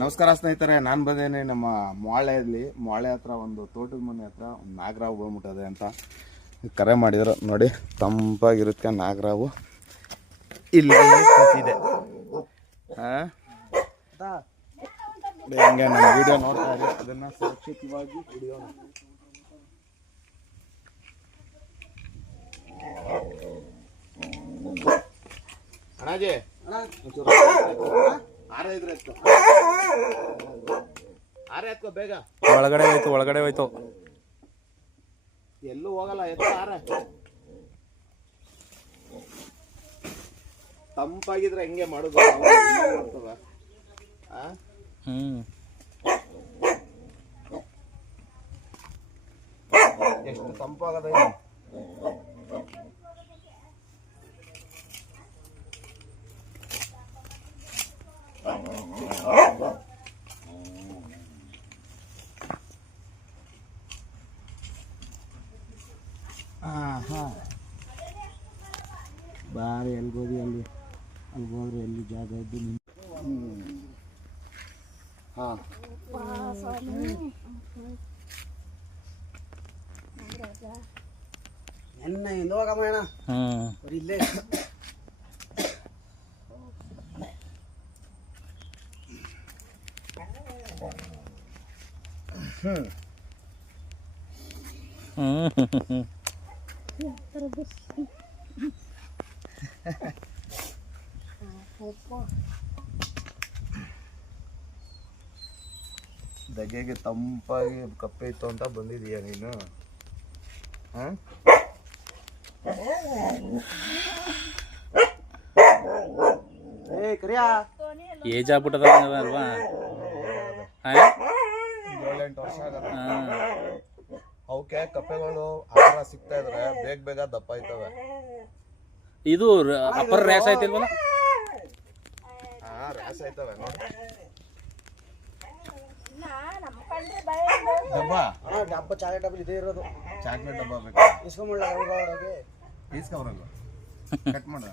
ನಮಸ್ಕಾರ ಸ್ನೇಹಿತರೆ, ನಾನು ಬಂದೇನೆ ನಮ್ಮ ಮೊಳೆ ಹತ್ರ ಒಂದು ತೋಟದ ಮನೆ ಹತ್ರ ಒಂದು ನಾಗರಾವು ಬಂದ್ಬಿಟ್ಟದೆ ಅಂತ ಕರೆ ಮಾಡಿದ್ರು. ನೋಡಿ, ತಂಪಾಗಿರುತ್ತೆ ನಾಗರಾವು. ಇಲ್ಲಿ ಕೂತಿದೆ. ಹಂಗೆ ನಾನು ವಿಡಿಯೋ ನೋಡ್ತಾ ಇದ್ದೆ, ಅದನ್ನು ಸುರಕ್ಷಿತವಾಗಿ ವಿಡಿಯೋ ಅಣ್ಣಾಜಿ ಬೇಗ. ಒಳಗಡೆ ಹೋಯ್ತು. ಎಲ್ಲೂ ಹೋಗಲ್ಲ, ತಂಪಾಗಿದ್ರೆ ಹೆಂಗೆ ಮಾಡುದು? ಎಷ್ಟು ತಂಪಾಗದ. ಬಾರಿ ಎಲ್ಗೋದಿ ಅಲ್ಲಿ ಹೋದ್ರೆ ಎಲ್ಲಿ ಜಾಗ ಇದ್ದು ಹೋಗಮ್ಮ ಇಲ್ಲೇ ದಗೆಗೆ ತಂಪಾಗಿ ಕಪ್ಪೆ ಇತ್ತು ಅಂತ ಬಂದಿದೀಯ ನೀನು? ಏಜ್ ಆಗ್ಬಿಟ್ಟದ ಅಲ್ವಾ? 7-8 ವರ್ಷ ಆಗಲ್ಲ. ಅವಕ್ಕೆ ಕಪ್ಪೆಗಳು ಆಹಾರ ಸಿಗ್ತಾ ಇದ್ರೆ ಬೇಗ ದಪ್ಪ ಆಯ್ತವೆ. ಇದು ಅಪ್ಪರ್ ರ್ಯಾಸ್ ಆಯ್ತಿಲ್ವಲ್ಲ? ರ್ಯಾಸ್ ಆಯ್ತವೆ ನೋಡಿ. ಡಬ್ಬ ಚಾಕ್ಲೇಟ್ ಡಬ್ಬ ಇದೇ ಇರೋದು. ಚಾಕ್ಲೇಟ್ ಡಬ್ಬ ಬೇಕಾ? ಇಸ್ಕೊಂಬಲ್ಲ ಕಟ್ ಮಾಡ.